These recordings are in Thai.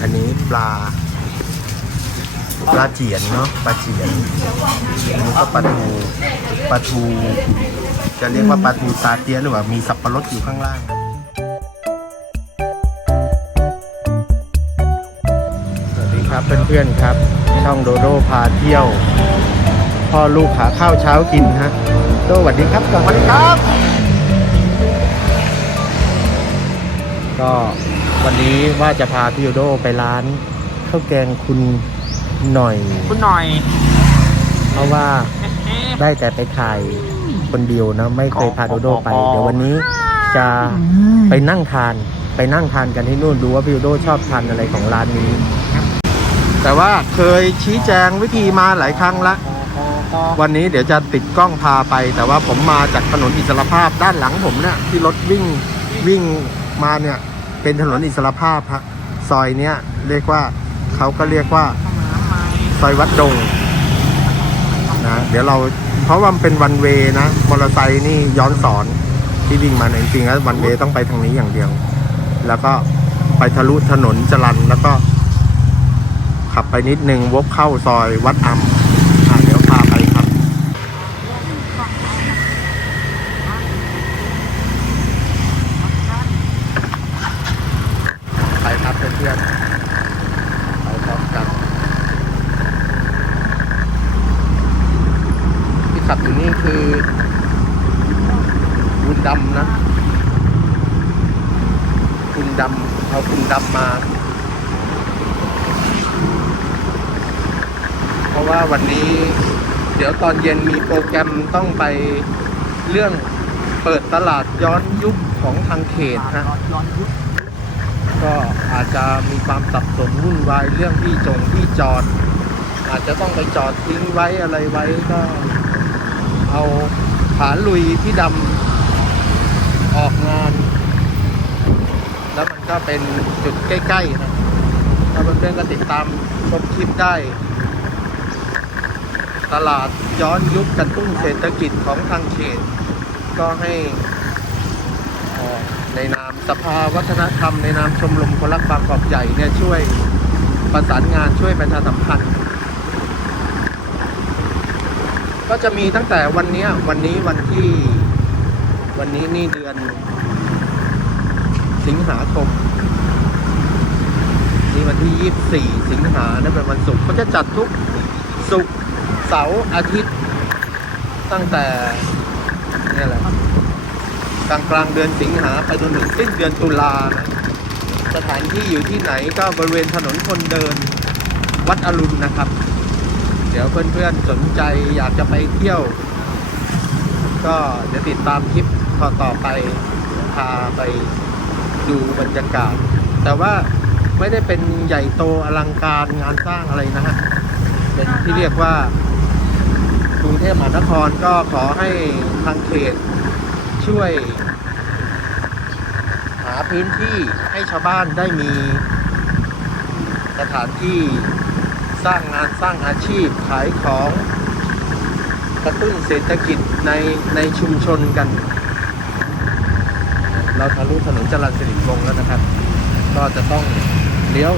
อันนี้ปลา ปลาเจียนเนาะปลาเจียนอันนี้ก็ปลาทูปลาทูจะเรียกว่าปลาทูซาเตียหรือว่ามีสับปะรดอยู่ข้างล่าง สวัสดีครับเพื่อนๆครับ ช่องโดโดพาเที่ยวพ่อลูกหาข้าวเช้ากินฮะโดสวัสดีครับสวัสดีครับ ก็ วันนี้ว่าจะพาพี่โดไปร้านข้าวแกงคุณหน่อย คุณหน่อย เพราะว่าได้แต่ไปถ่ายคนเดียวนะ ไม่เคยพาโดโดไป เดี๋ยววันนี้จะไปนั่งทาน ไปนั่งทานกันที่นู่นดูว่าพี่โดโดชอบทานอะไรของร้านนี้ แต่ว่าเคยชี้แจงวิธีมาหลายครั้งละ วันนี้เดี๋ยวจะติดกล้องพาไป แต่ว่าผมมาจากถนนอิสรภาพด้านหลังผมเนี่ยที่รถวิ่งวิ่งมาเนี่ย เป็นถนนอิสรภาพฮะซอยเนี้ยเรียกว่าเขาก็เรียกว่าซอยวัดดงนะเดี๋ยวเราเพราะว่ามันเป็นวันเวนะมอเตอร์ไซค์นี่ย้อนสอนที่วิ่งมาเนี่ยจริงๆแล้ววันเวต้องไปทางนี้อย่างเดียว แล้วก็ไปทะลุถนนจรันแล้วก็ขับไปนิดนึงวกเข้าซอยวัดอำอะเดี๋ยวพาไปครับ ไปครับเพื่อนๆไปพร้อมกัน ที่ขับอยู่นี่คือคุณดำนะ คุณดำเอาคุณดำมา เพราะว่าวันนี้ เดี๋ยวต อนเย็นมีโปรแกรมต้องไปเรื่องเปิดตลาดย้อนยุคของทางเขตฮะก็อาจจะมีความสับสนวุ่นวายเรื่องที่จงที่จอด อาจจะต้องไปจอดทิ้งไว้อะไรไว้ก็ เอาขาลุยที่ดำออกงาน แล้วมันก็เป็นจุดใกล้ๆนะถ้าเพื่อนๆก็ติดตามชมคลิปได้ ตลาดย้อนยุคกระตุ้นเศรษฐกิจของทางเขต ก็ให้ในนามสภาวัฒนธรรม ในนามชมรมคนรักบางกอกใหญ่เนี่ยช่วยประสานงานช่วยประชาสัมพันธ์ ก็จะมีตั้งแต่วันนี้วันนี้วันที่ วันนี้นี่เดือน สิงหาคมนี่วันที่ 24 สิงหานั่นเป็นวันศุกร์เขาจะจัดทุกศุกร์ เสาร์อาทิตย์ ตั้งแต่นี่แหละกลางกลางเดือนสิงหาไปจนถึงสิ้นเดือนตุลานะสถานที่อยู่ที่ไหนก็บริเวณถนนคนเดินวัดอรุณนะครับ เดี๋ยวเพื่อนๆสนใจอยากจะไปเที่ยว ก็เดี๋ยวติดตามคลิปต่อต่อๆไปพาไปดูบรรยากาศ แต่ว่าไม่ได้เป็นใหญ่โตอลังการงานสร้างอะไรนะฮะ เป็นที่เรียกว่ากรุงเทพมหานครก็ขอให้ทางเขตช่วย หาพื้นที่ให้ชาวบ้านได้มีสถานที่สร้างงานสร้างอาชีพขายของกระตุ้นเศรษฐกิจในในชุมชนกัน เราทะลุถนนจรัญสิริวงศ์แล้วนะครับ ก็จะต้องเลี้ยว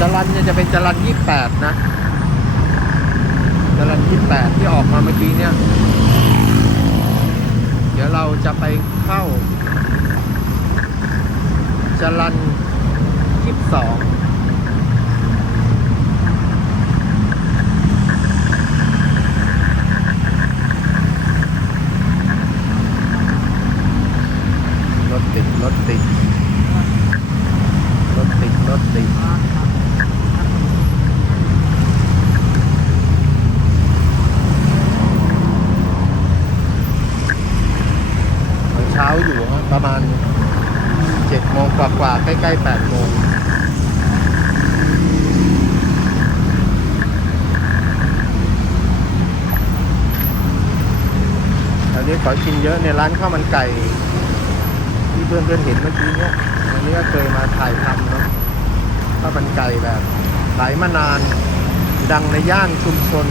จรันเนี่ยจะเป็นจรันยี่แปดนะจรันยี่แปดที่ออกมาเมื่อกี้เนี่ย เดี๋ยวเราจะไปเข้าจรันยี่สองรถติด รถติด รถติด รถติด ตอนเช้าอยู่ฮะประมาณเจ็ดโมงกว่าๆ ใกล้ๆแปดโมงแถวนี้ขอกินเยอะในร้านข้าวมันไก่ ที่เพื่อนๆเห็นเมื่อกี้เนี่ยวันนี้ก็เคยมาถ่ายทำเนาะข้าวมันไก่แบบขายมานานดังในย่านชุมชน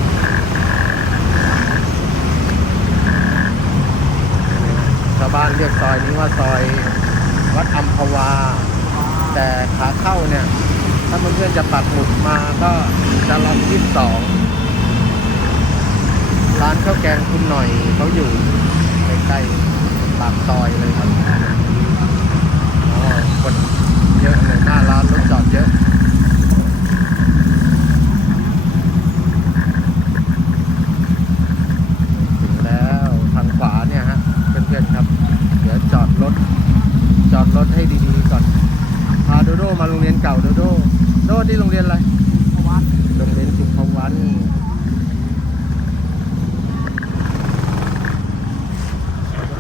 ชาวบ้านเรียกซอยนี้ว่าซอยวัดอัมพวา แต่ขาเข้าเนี่ย ถ้าเพื่อนๆจะปักหมุดมาก็จะลองที่สองร้านข้าวแกงคุณหน่อยเขาอยู่ใกล้ๆปากซอยเลยครับอ๋อคนเยอะเลยหน้าร้านรถจอดเยอะ ถึงแล้วทางขวาเนี่ยฮะเพื่อนๆครับ เดี๋ยวจอดรถ จอดรถให้ดีๆก่อน พาโดโดมาโรงเรียนเก่าโดโด โด ที่โรงเรียนอะไรโรงเรียนสุขวัน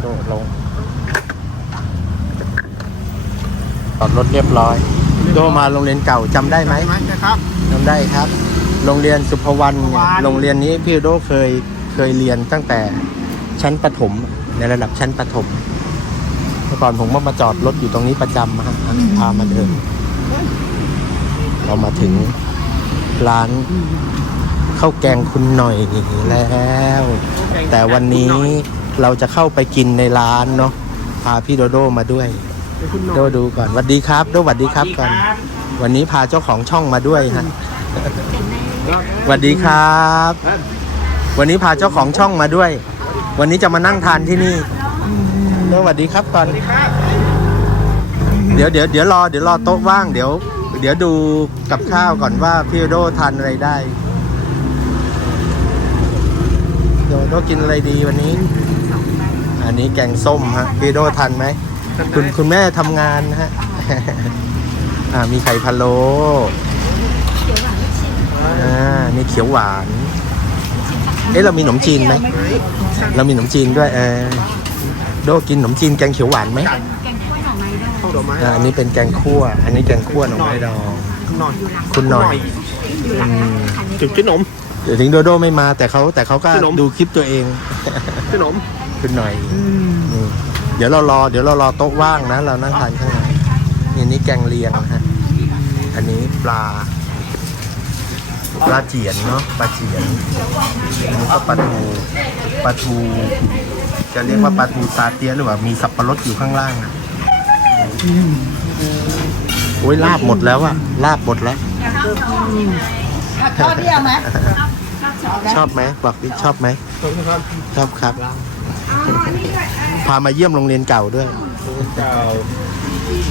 โดลงจอดรถเรียบร้อย โดมาโรงเรียนเก่าจำได้ไหมไหมนะครับจำได้ครับ โรงเรียนสุภวรรณสุภวรรณโรงเรียนนี้พี่โดเคยเคยเรียนตั้งแต่ชั้นประถมในระดับชั้นประถมเมื่อก่อนผมก็มาจอดรถอยู่ตรงนี้ประจำฮะพามาเดิน เรามาถึงร้านข้าวแกงคุณหน่อยแล้ว แต่วันนี้เราจะเข้าไปกินในร้านเนาะพาพี่โดโดมาด้วยโดดูก่อนสวัสดีครับ โดสวัสดีครับก่อน วันนี้พาเจ้าของช่องมาด้วยฮะสวัสดีครับ วันนี้พาเจ้าของช่องมาด้วย วันนี้จะมานั่งทานที่นี่โดสวัสดีครับก่อนเดี๋ยวเดี๋ยวเดี๋ยวรอเดี๋ยวรอโต๊ะว่างเดี๋ยว เดี๋ยวดูกับข้าวก่อนว่าพี่โดทานอะไรได้โดโดกินอะไรดีวันนี้ อันนี้แกงส้มฮะพี่โดทานไหมคุณคุณแม่ทำงานนะฮะอ่ามีไข่พะโล้อ่ามีเขียวหวาน เอ๊ะเรามีขนมจีนไหมเรามีขนมจีนด้วยเออโดกินขนมจีนแกงเขียวหวานไหม วดอกไม้อ่าอันนี้เป็นแกงคั่ว อันนี้แกงคั่วหน่อไม้ดองหน่อยคุณหน่อยอืมจุดขนมเดี๋ยวถึงโดโดไม่มาแต่เขาแต่เขาก็ขนมดูคลิปตัวเอง ขนมคุณหน่อยนี่เดี๋ยวเรารอเดี๋ยวเรารอโต๊ะว่างนะ เรานั่งทานข้างในนี่นี่แกงเลียงนะฮะอันนี้ปลาปลาเจียนเนาะปลาเจียนอันนี้ก็ปลาทูปลาทู จะเรียกว่าปลาทูตาเตี้ยหรือว่ามีสับปะรดอยู่ข้างล่างอะ โอ้ยลาบหมดแล้วอะลาบหมดแล้วทอดเดียวไหมชอบไหมบอกดิชอบไหมขอบคุณครับชอบครับ พามาเยี่ยมโรงเรียนเก่าด้วยเจ้า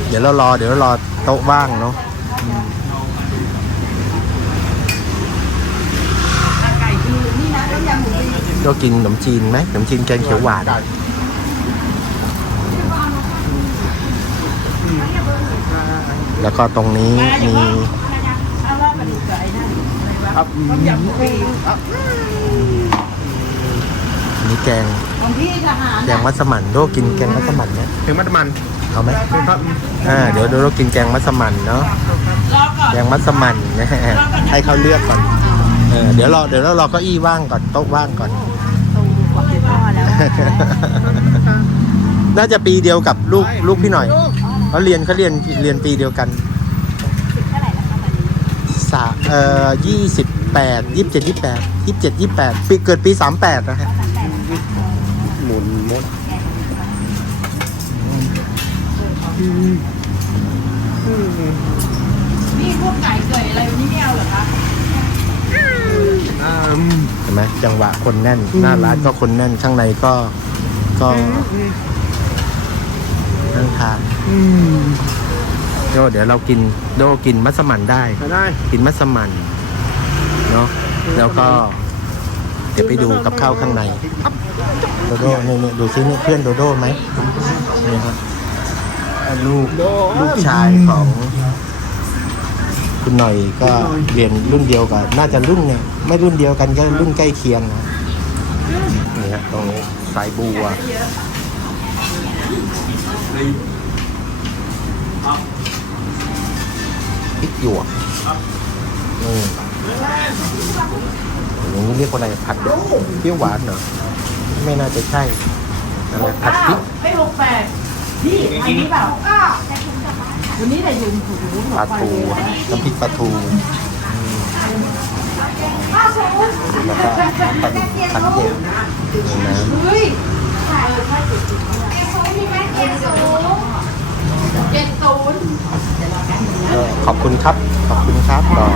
เดี๋ยวเรารอ เดี๋ยวเรารอโต๊ะว่างเนาะก็กินขนมจีนไหมขนมจีนแกงเขียวหวาน แล้วก็ตรงนี้มีครับอันนี้แกงของพี่ทหารแกงมัสมั่นโดกินแกงมัสมั่นไหมถึงมัดมันเอาไหมครับอ่าเดี๋ยวโดโดกินแกงมัสมั่นเนาะรอก่อนแกงมัสมั่นนะฮะให้เขาเลือกก่อนเออเดี๋ยวรอเดี๋ยวเรารอเก้าอี้ว่างก่อนโต๊ะว่างก่อนน่าจะปีเดียวกับลูกลูกพี่หน่อย เขาเรียนเขาเรียนเรียนปีเดียวกันสาเอ่อยี่สิบแปดยี่สิบเจ็ดยี่สิบแปดยี่สิบเจ็ดยี่สิบแปดปีเกิดปีสามแปดนะฮะหมุนมดนี่พวกไก่เกยอะไรวันนี้ไม่เอาเหรอคะอ่าเห็นไหมจังหวะคนแน่น หน้าร้านก็คนแน่นข้างในก็ก็ นั่งทานโดเดี๋ยวเรากินโดกินมัสมั่นได้ได้ กินมัสมั่นเนาะแล้วก็ เดี๋ยวไปดูกับข้าวข้างในโดโดนี่นี่ดูซินี่เพื่อนโดโดไหมนี่ครับอะลูกลูกชายของคุณหน่อยก็เรียนรุ่นเดียวกันน่าจะรุ่นเนี่ยไม่รุ่นเดียวกันก็รุ่นใกล้เคียงนะนี่ฮะตรงนี้สายบัว พริกหยวกนี่อย่างนี้เรียกว่าอะไรผัดเปรี้ยวหวานเหรอ ไม่น่าจะใช่อะไรผัดพริกไม่หกแปดพี่อันนี้เปล่าวันนี้แต่ยุงถูปลาทูน้ำพริกปลาทูแล้วก็ปลาดุกผัด เผ็ดนี่นะเฮ้ยเจ็ดศูนย์คุณครับ ขอบคุณครับต่อ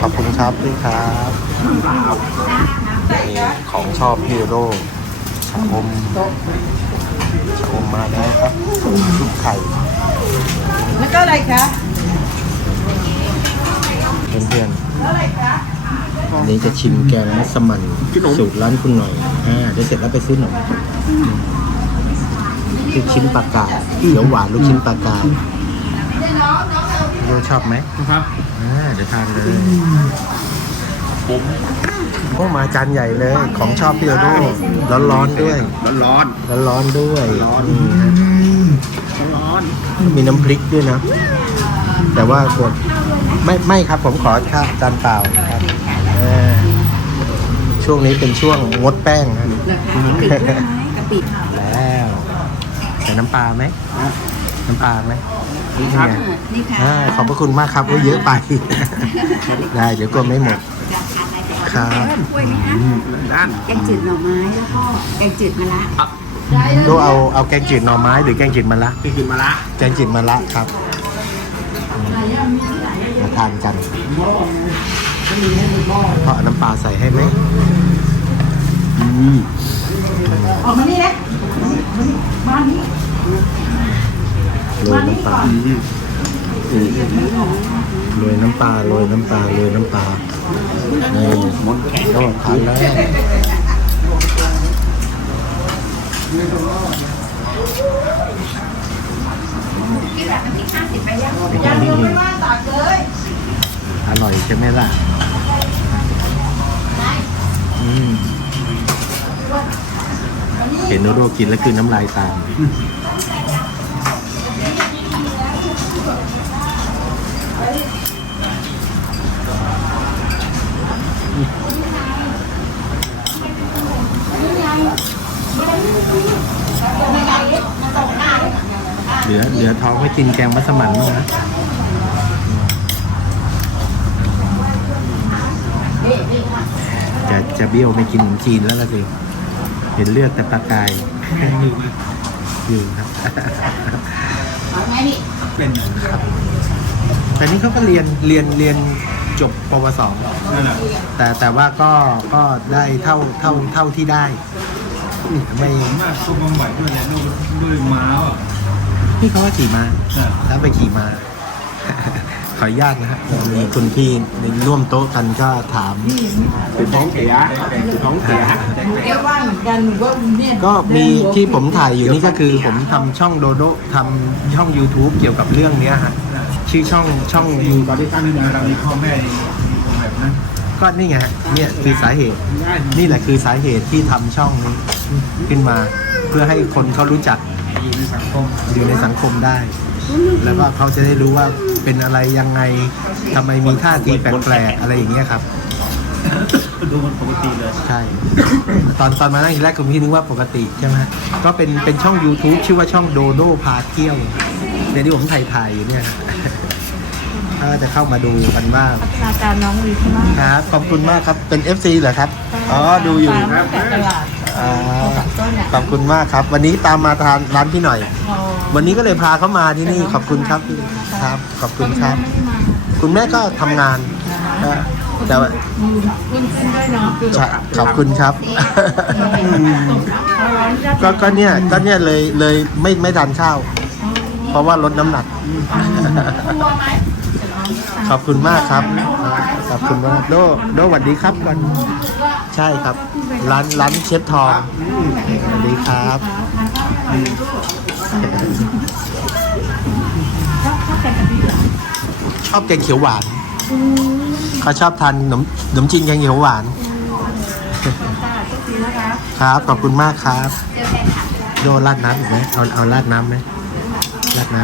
ขอบคุณครับด้วยครับนี่ของชอบพี่โดชะอมชะอมมาแล้วครับชุบไข่ แล้วก็อะไรคะเพื่อนๆอันนี้จะชิมแกงมัสมั่นสูตรร้านคุณหน่อย อ่าเดี๋ยวเสร็จแล้วไปซื้อหน่อย ลูกชิ้นปลากาเขียวหวานลูกชิ้นปลากาโยชอบไหมครับอ่าเดี๋ยวทานเลยผมโอ้มาจานใหญ่เลยของชอบพี่โดโดร้อนๆด้วย ร้อนร้อนๆด้วยร้อนนี่ฮะๆร้อน มีน้ำพริกด้วยนะ แต่ว่าส่วนไม่ไม่ครับผมขอข้าวจานเปล่าครับอ่าช่วงนี้เป็นช่วงงดแป้งนะ กะปิแล้ว ใส่น้ำปลาไหมน้ำปลาไหมนี่ไงนี่ค่ะอ่าขอบพระคุณมากครับว่าเยอะไป ได้เดี๋ยวกลัวไม่หมดครับด้านแกงจืดหน่อไม้แล้วก็แกงจืดมะระดูเอาเอาแกงจืดหน่อไม้หรือแกงจืดมะระพี่กินมาละแกงจืดมะระครับอืมมาทานกันเพราะน้ำปลาใส่ให้ไหมอืมออกมานี่นะ มานี่โรยน้ำปลาอืมอืมโรยน้ำปลาโรยน้ำปลาโรยน้ำปลานี่มดโอ้ทานแล้วยังไม่ว่าตักเลยอร่อยใช่ไหมล่ะ อืม เห็นโนโรกินแล้วคือน้ำลายตามเหลือเหลือท้องไว้กินแกงมัสมั่นบ้างนะจะจะเบี้ยวไม่กินขนมจีนแล้วละสิ เห็นเลือดแต่ปลากายอยู่ครับเป็นแต่นี่เขาก็เรียนเรียนเรียนจบปวสนั่นแหละแต่แต่ว่าก็ก็ได้เท่าเท่าเท่าที่ได้ไม่ผมว่าเขาบำบัดด้วยเนี่ยด้วยม้าอะพี่เขาว่าขี่มาน่ะแล้วไปขี่มา ขออนุญาตนะฮะมีคุณพี่ร่วมโต๊ะกันก็ถาม เป็นท้องเสียเป็นท้องเสียเรียกว่าเหมือนกันหนูก็เนี่ยก็มีที่ผมถ่ายอยู่นี่ก็คือผมทำช่องโดโดทำช่อง YouTube เกี่ยวกับเรื่องเนี้ยฮะชื่อช่องช่องอยู่ตอนที่ตั้งขึ้นมาเรามีพ่อแม่แบบนั้นก็นี่ไงฮะเนี่ยคือสาเหตุ ได้นี่แหละคือสาเหตุที่ทำช่องนี้ขึ้นมา เพื่อให้คนเขารู้จักอยู่ในสังคมอยู่ในสังคมได้ แล้วก็เขาจะได้รู้ว่าเป็นอะไรยังไงทำไมมีท่าทีแปลกๆอะไรอย่างเงี้ยครับ ดูมันปกติเลยใช่ ตอนตอนมานั่งทีแรกคุณพี่นึกว่าปกติใช่ไหมก็เป็นเป็นช่อง YouTube ชื่อว่าช่องโดโดพาเที่ยวเดี๋ยวที่ผมถ่ายถ่ายอยู่เนี่ยถ้าจะเข้ามาดูกันว่าพัฒนาการน้องดีขึ้นมากครับขอบคุณมากครับเป็น FC เหรอครับ อ๋อดูอยู่ครับตลาด อ่าขอบคุณมากครับ วันนี้ตามมาทานร้านพี่หน่อย วันนี้ก็เลยพาเขามาที่นี่ขอบคุณครับพี่ครับ ขอบคุณครับ คุณแม่ก็ทำงานก็แต่ว่าคุณขึ้นด้วยเนาะคือใช่ขอบคุณครับ ก็ก็เนี่ยก็เนี่ยเลยเลยไม่ไม่ทานข้าว เพราะว่าลดน้ำหนัก ขอบคุณมากครับ ขอบคุณมากโดโดสวัสดีครับก่อนใช่ครับ ร้านร้านเชฟทองสวัสดีครับชอบแกงเขียวหวานเขาชอบทานขนมขนมจีนแกงเขียวหวาน ครับขอบคุณมากครับโดราดน้ำอีกไหมเอาเอาราดน้ำไหมราดน้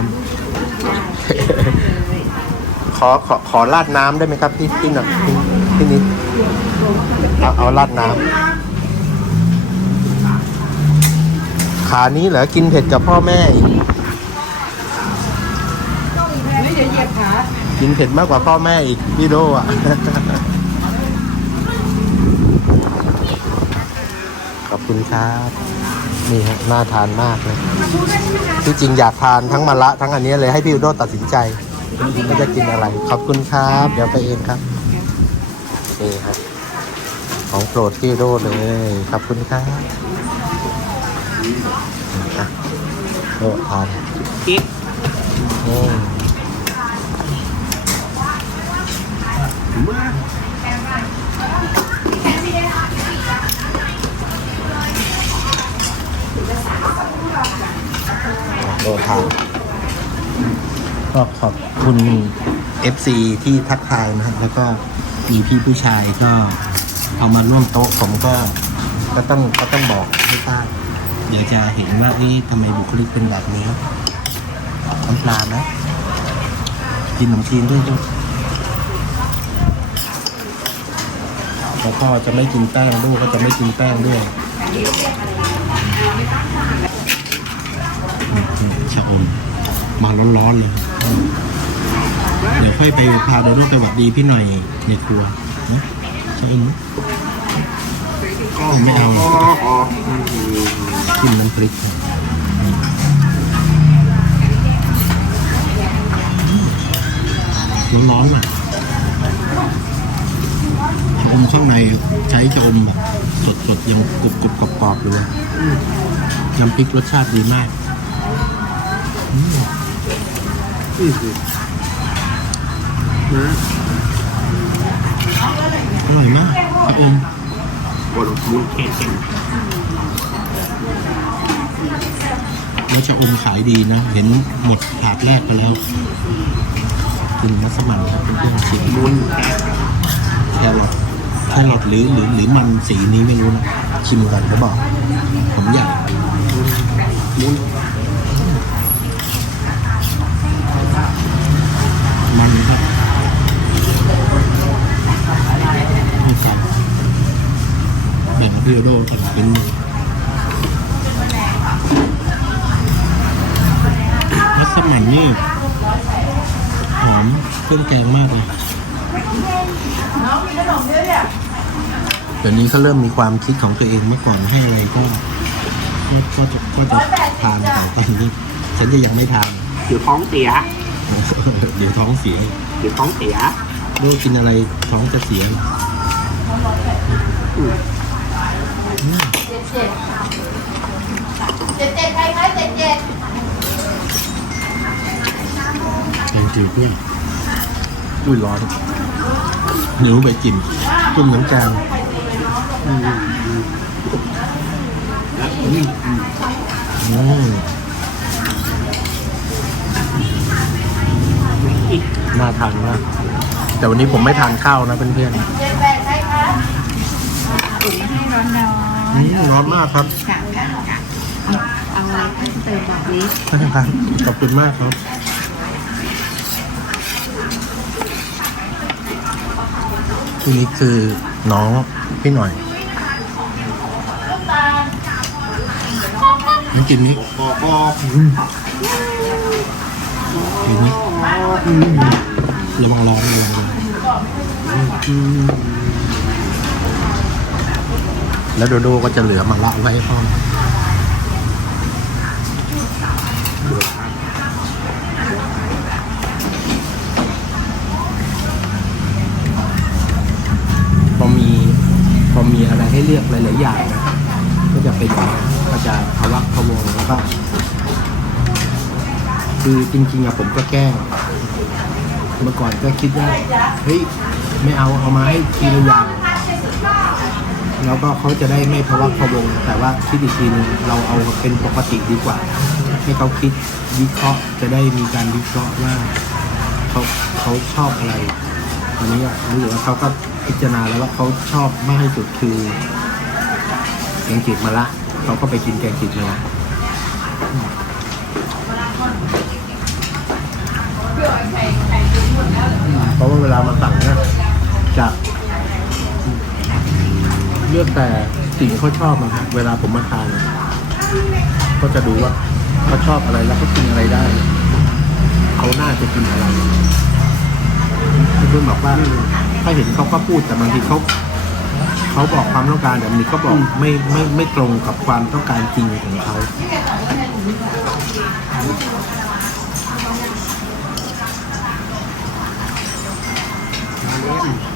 ำขอขอขอราดน้ำได้ไหมครับพี่พี่หน่อยพี่นิดเอาเอาราดน้ำ ขานี้เหรอ กินเผ็ดกับพ่อแม่อีกไม่เดี๋ยวเหยียบขากินเผ็ดมากกว่าพ่อแม่อีกพี่โดอะ ขอบคุณครับ นี่ฮะน่าทานมากเลย ที่จริงอยากทานทั้งมะละทั้งอันนี้เลยให้พี่โดตัดสินใจคุณอิมก็จะกินอะไร ขอบคุณครับ เดี๋ยวไปเองครับโอเคครับ ของโปรดพี่โดเลย ขอบคุณครับ อะโดทานกิ๊กอืมมาโดทานก็ขอบคุณ FC ที่ทักทายนะครับแล้วก็มีพี่ผู้ชายก็เอามาร่วมโต๊ะผมก็ก็ต้องก็ต้องบอกให้ทราบ เดี๋ยวจะเห็นว่านี่ทำไมบุคลิกเป็นแบบนี้น้ำปลาไหมกินขนมจีนด้วยด้วยแล้วก็จะไม่กินแป้งลูกก็จะไม่กินแป้งด้วยอืมชะอมมาร้อนๆเลยเดี๋ยวค่อยไปพาโดโดไปหวัดดีพี่หน่อยในครัวนะใช่ไหม ไม่เอากินน้ำพริกร้อนๆอะชะอมข้างในใช้ชะอมแบบสดๆยังกรุบกรุบๆกรอบๆเลยน้ำพริกรสชาติดีมากอร่อยมากชะอม บนมุนเค็มแล้วจะอมขายดีนะ เห็นหมดถาดแรกไปแล้วกินมัสมั่นครับเพื่อนชิมมุนแครอทแครอทหรือหรือหรือมันสีนี้ไม่รู้นะ ชิมก่อนเขาบอก ผมอยากมุ้นครับไม่ครับ แบ่งเรือโดก่อนเป็นมัสมั่นนี่หอมเครื่องแกงมากเลยน้องมีขนมด้วยเนี่ยเดี๋ยวนี้เขาเริ่มมีความคิดของตัวเองเมื่อก่อนให้อะไรก็ก็ก็จะก็จะทานแต่ตอนนี้ฉันจะยังไม่ทานเดี๋ยวท้องเสีย เดี๋ยวท้องเสีย เดี๋ยวท้องเสียลูกกินอะไรท้องจะเสีย เจ็ดเจ็ดใครคะเจ็ดเจ็ดจริงๆพี่อุ้ยร้อนหนูไปกินจุ่มน้ำแกงอืมน่าทานมาก แต่วันนี้ผมไม่ทานข้าวนะเพื่อนๆเจ็ดแปดใครคะๆอืม ร้อนมากครับเอาอะไรเพิ่มเติมบอกนี้ครับขอบคุณมากครับที่นี้คือน้องพี่หน่อยนี่กินนี้พอพอกินนี้ระวังร้อนระวังร้อน แล้วโดโดก็จะเหลือมาละไว้ห้พ่อพอมีพอมีอะไรให้เลือกหลายๆอย่างนะก็จะเป็นอย่างนี้ก็จะพวักพะวงแล้วก็คือจริงๆอะผมก็แกล้งเมื่อก่อนก็คิดว่าเฮ้ยไม่เอาเอามาให้ทีละอย่าง แล้วก็เขาจะได้ไม่พะวักพะวง แต่ว่าคิดอีกทีนึงเราเอาเป็นปกติดีกว่า ให้เขาคิดวิเคราะห์จะได้มีการวิเคราะห์ว่าเขาเขาชอบอะไรตอนนี้อะรู้สึกว่าเขาก็พิจารณาแล้วว่าเขาชอบมากที่สุดคือแกงจืดมะละเขาก็ไปกินแกงจืดมะละเพราะว่าเวลามาสั่งเนี่ยจะ เลือกแต่สิ่งเขาชอบนะฮะเวลาผมมาทาน ก็จะดูว่าเขาชอบอะไรแล้วเขากินอะไรได้เขาน่าจะกินอะไรเพื่อนบอกว่าถ้าเห็นเขาก็พูดแต่บางทีเขาเขาบอกความต้องการแต่บางทีเขาบอกไม่ไม่ไม่ตรงกับความต้องการจริงของเขาอ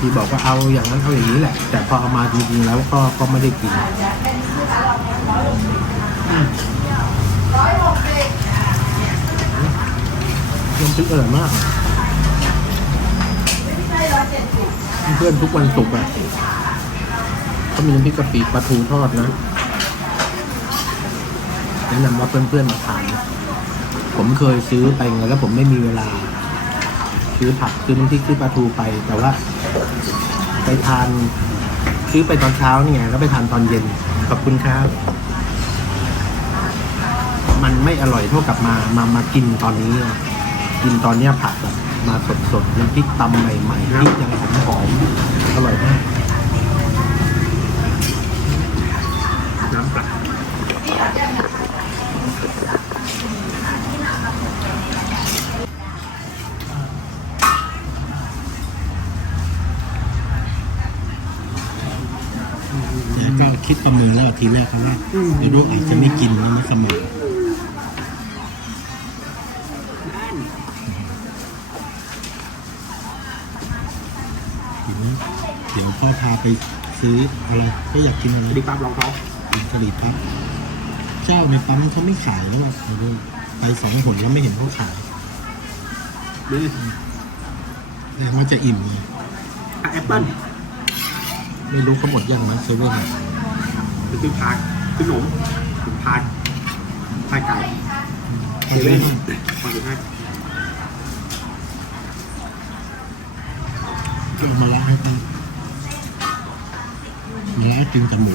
ที่บอกว่าเอาอย่างนั้นเอาอย่างนี้แหละ แต่พอเอามาจริงๆแล้วก็ก็ไม่ได้กินน้ำพริกอร่อยมาก เพื่อนทุกวันศุกร์อะเขามีน้ำพริกกะปิปลาทูทอดนะแนะนำว่าเพื่อนๆมาทาน ผมเคยซื้อไปไงแล้วผมไม่มีเวลา ซื้อผักซื้อน้ำพริกซื้อปลาทูไป แต่ว่า ไปทานซื้อไปตอนเช้านี่ไงแล้วไปทานตอนเย็นขอบคุณครับมันไม่อร่อยเท่ากับมามามากินตอนนี้ กินตอนเนี้ยผักแบบมาสดๆน้ำพริกตำใหม่ๆพริกยังหอมๆอร่อยมาก น้ำปลา แล้วก็คิดประเมินแล้วทีแรกเขาว่าไอ้โรคอาจจะไม่กินนะมันสมองทีนี้เดี๋ยวพ่อพาไปซื้ออะไรก็อยากกินอะไรดีปั๊บรองท้องกินกะหรี่ปั๊บเจ้าในปั๊มเขาไม่ขายแล้วอะไอ้โรคไปสองหนแล้วไม่เห็นเขาขายนี่แต่ว่าจะอิ่มไงแอปเปิ้ลไม่รู้เขาหมดยังนะเซเว่น อะคือคือพายคือหนมคือพายพายไก่ไปเซเว่เว่นนฟังดูให้ก็เอามาละให้ตั้งมาละกินกับหมู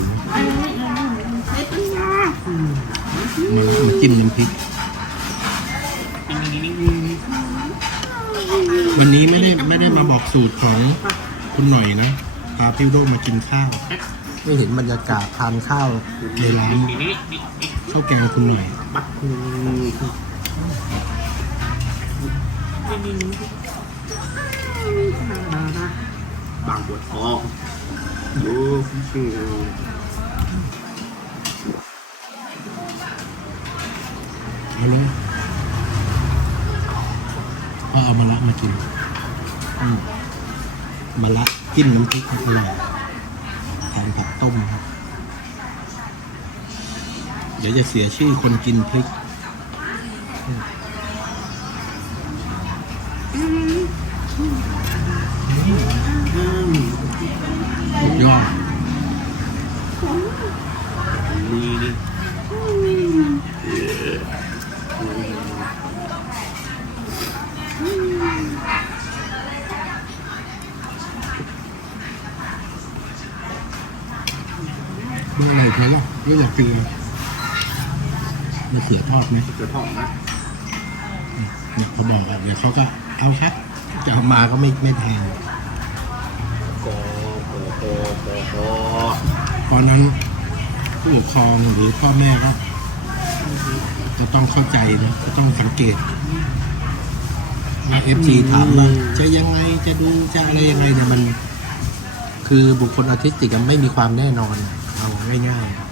มาละมาจิ้มน้ำพริก วันนี้ไม่ได้ไม่ได้มาบอกสูตรของคุณหน่อยนะพาพี่โดมากินข้าว ไม่เห็นบรรยากาศทานข้าวในร้านนี่นี่นี่ข้าวแกงคุณหน่อยบักบางบัวทองดูเอาเลยพ่อเอามาละมากินอืมมาละจิ้มน้ำพริกอร่อย แทนผักต้มครับ เดี๋ยวจะเสียชื่อคนกินพริก สุดยอด นี่นี่ เมื่อไหร่คะล่ะเมื่อไหร่กินมีเสื อทอดไหมเกิดทอดนะเนี่ยเขาบอกอะเดี๋ยวเขาก็เอาครับจะเอามาก็ไม่ไม่ทานกอโกโกโกโกเพราะนั้นผู้ปกครองหรือพ่อแม่ก็จะต้องเข้าใจนะจะต้องสังเกตว่าเอฟซีถามว่าจะยังไงจะดูจะอะไรยังไงเนี่ยมัน คือบุคคลออทิสติกอะไม่มีความแน่นอนเอาง่ายๆ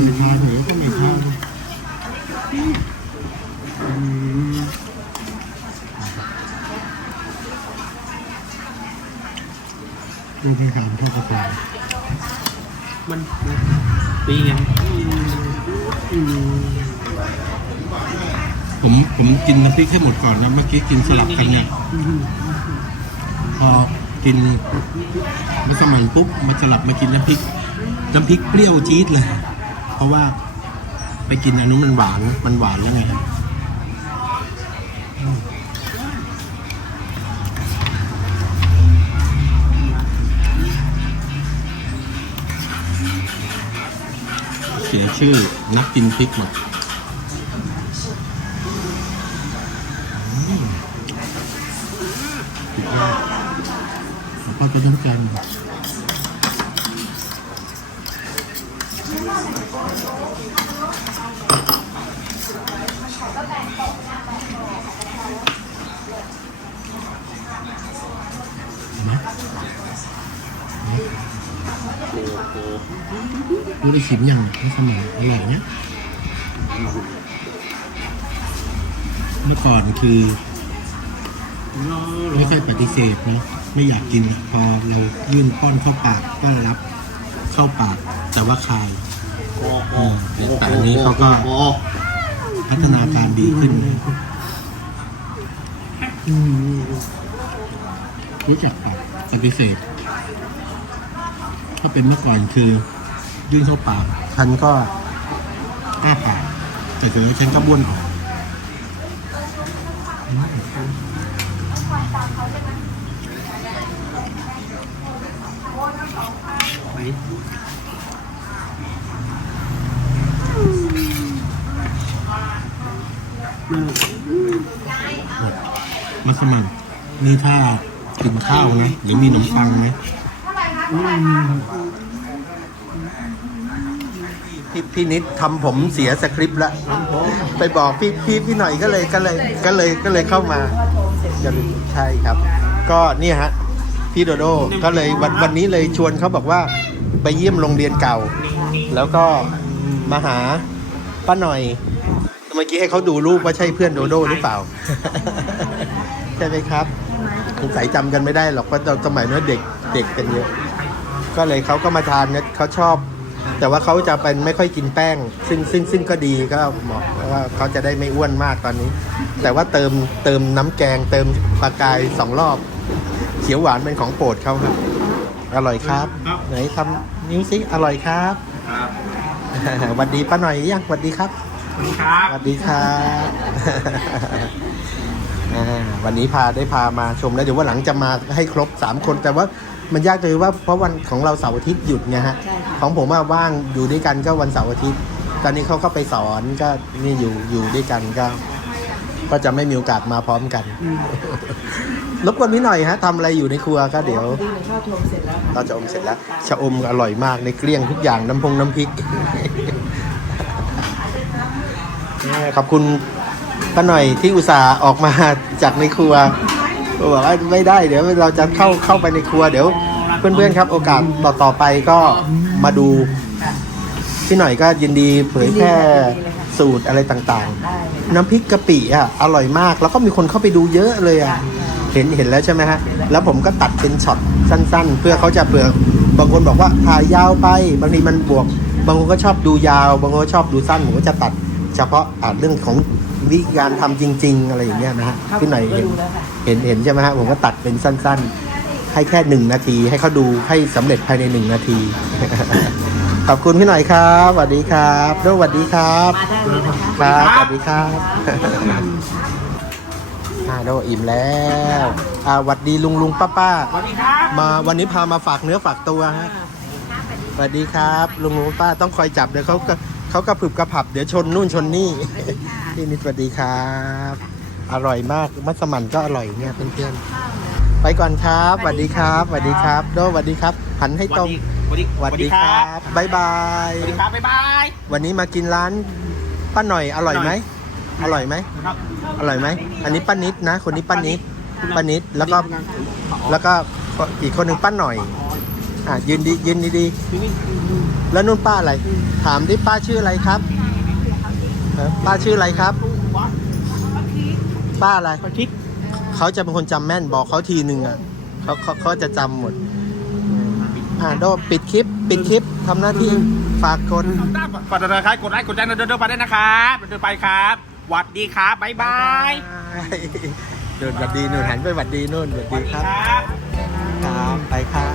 คุณทานหรือก็ไม่ทานดูพี่ถามพ่อกาแฟมันปีไงผมผมกินน้ำพริกให้หมดก่อนนะ เมื่อกี้กินสลับกันเนี่ย พอกินมัสมั่นปุ๊บ มาสลับมากินน้ำพริก น้ำพริกเปรี้ยวจี๊ดเลย เพราะว่าไปกินอันนู้นมันหวาน มันหวานแล้วไงเสียชื่อนักกินพริกหมดสุดยอดแล้วก็ต้องการ ดูได้ชิมยังไม่สมัยอร่อยเนี่ยเมื่อก่อนคือไม่ค่อยปฏิเสธนะไม่อยากกินพอเรายื่นป้อนเข้าปากก็รับเข้าปากแต่ว่าคายแต่อันนี้เขาก็พัฒนาการดีขึ้นรู้จักปากปฏิเสธถ้าเป็นเมื่อก่อนคือ ยื่นเข้าปากฉันก็อ้าปากแต่เสร็จแล้วฉันก็บ้วนออกมัสมั่นนี่ถ้ากินข้าวนะหรือมีขนมปังไหม พี่พี่นิดทำผมเสียสคริปต์ล้วไปบอกพี่พี่พี่หน่อยก็เลยก็เลยก็เลยก็เลยเข้ามาใช่ครับ ก็เนี่ยฮะพี่โดโดก็เลยวันวันนี้เลยชวนเขาบอกว่าไปเยี่ยมโรงเรียนเก่า แล้วก็มาหาป้าหน่อยเมื่อกี้ให้เขาดูรูปว่าใช่เพื่อนโดโดหรือเปล่า ใช่ไหมครับสงสัยจำกันไม่ได้หรอกเพราะเราสมัยนั้นเด็กเด็กกันเยอะ ก็เลยเขาก็มาทานเนี่ยเขาชอบ แต่ว่าเขาจะเป็นไม่ค่อยกินแป้ง ซึ่งซึ่งซึ่งก็ดีก็เหมาะว่าเขาจะได้ไม่อ้วนมากตอนนี้ แต่ว่าเติมเติมน้ำแกง เติมปลากายสองรอบ เขียวหวานเป็นของโปรดเขาครับ อร่อยครับ ไหนทำนิ้วซิอร่อยครับครับหวัดดีป้าหน่อยยังหวัดดีครับสวัสดีครับสวัสดีครับอ่าวันนี้พาได้พามาชมแล้วเดี๋ยวว่าหลังจะมาให้ครบ3คนแต่ว่า มันยากเลยว่าเพราะวันของเราเสาร์อาทิตย์หยุดไงฮะ ใช่ค่ะ ของผมว่าว่างอยู่ด้วยกันก็วันเสาร์อาทิตย์ ตอนนี้เขาก็ไปสอนก็นี่อยู่อยู่ด้วยกันก็ ก็จะไม่มีโอกาสมาพร้อมกันรบกวนพี่หน่อยฮะทำอะไรอยู่ในครัวก็เดี๋ยวดีเลยข้าวชมเสร็จแล้วเราจะอมเสร็จแล้วชะอมอร่อยมากในเกลี้ยงทุกอย่างน้ำพงน้ำพริก ขอบคุณป้าหน่อยที่อุตส่าห์ออกมาจากในครัว บอกว่าไม่ได้เดี๋ยวเราจะเข้าเข้าไปในครัวเดี๋ยว เพื่อนๆครับ โอกาสต่อต่อไปก็มาดูพี่หน่อยก็ยินดีเผยแพร่สูตรอะไรต่างๆ น้ำพริกกะปิอะอร่อยมาก แล้วก็มีคนเข้าไปดูเยอะเลยอะเห็นเห็นแล้วใช่ไหมฮะแล้วผมก็ตัดเป็นช็อตสั้น ๆ เพื่อเขาจะเผื่อบางคนบอกว่าถ่ายยาวไป บางทีมันบวก บางคนก็ชอบดูยาว บางคนก็ชอบดูสั้นผมก็จะตัด ฉพาะอ่าเรื่องของวิธีการทำจริง ๆ อะไรอย่างเงี้ยนะฮะพี่หน่อยก็เห็นดูแล้วค่ะเห็นเห็นใช่ไหมฮะผมก็ตัดเป็นสั้น ๆ ให้แค่หนึ่งนาที ให้เขาดูให้สำเร็จภายในหนึ่งนาที ขอบคุณพี่หน่อยครับสวัสดีครับด้วยสวัสดีครับ มาได้เลยนะคะ ครับสวัสดีครับอ่าโดอิ่มแล้วอ่าหวัดดีลุงลุงป้าป้าสวัสดีครับมาวันนี้พามาฝากเนื้อฝากตัวฮะสวัสดีครับ ลุงลุงป้าต้องคอยจับเดี๋ยวเขาก็ เขากระผึบกระผับเดี๋ยวชนนู่นชนนี่พี่นิดสวัสดีครับ อร่อยมากมัสมั่นก็อร่อยเนี่ยเพื่อนๆไปก่อนครับสวัสดีครับสวัสดีครับโดสวัสดีครับ หันให้ตรงสวัสดีสวัสดีครับบ๊ายบายสวัสดีครับบ๊ายบายวันนี้มากินร้านป้าหน่อยอร่อยไหมอร่อยไหมครับอร่อยไหมอันนี้ป้านิดนะ คนนี้ป้านิดป้านิดแล้วก็แล้วก็อีกคนหนึ่งป้าหน่อย อะยืนดียืนดีๆแล้วนู่นป้าอะไร ถามที่ป้าชื่ออะไรครับเออป้าชื่ออะไรครับ ป้าอะไรไปคิดเขาจะเป็นคนจำแม่นบอกเขาทีหนึ่งอะเขาเขาเขาจะจำหมด อ่าโดปิดคลิป ปิดคลิปทำหน้าที่ฝากคน ฝากติดตามครับกดไลค์กดแจ้งเดินเดินไปได้นะครับเดินไปครับสวัสดีครับบ๊ายบายนู่นหวัดดีนู่นหันไปหวัดดีนู่นหวัดสวัดีสดีครับครับ ครับ ไปครับ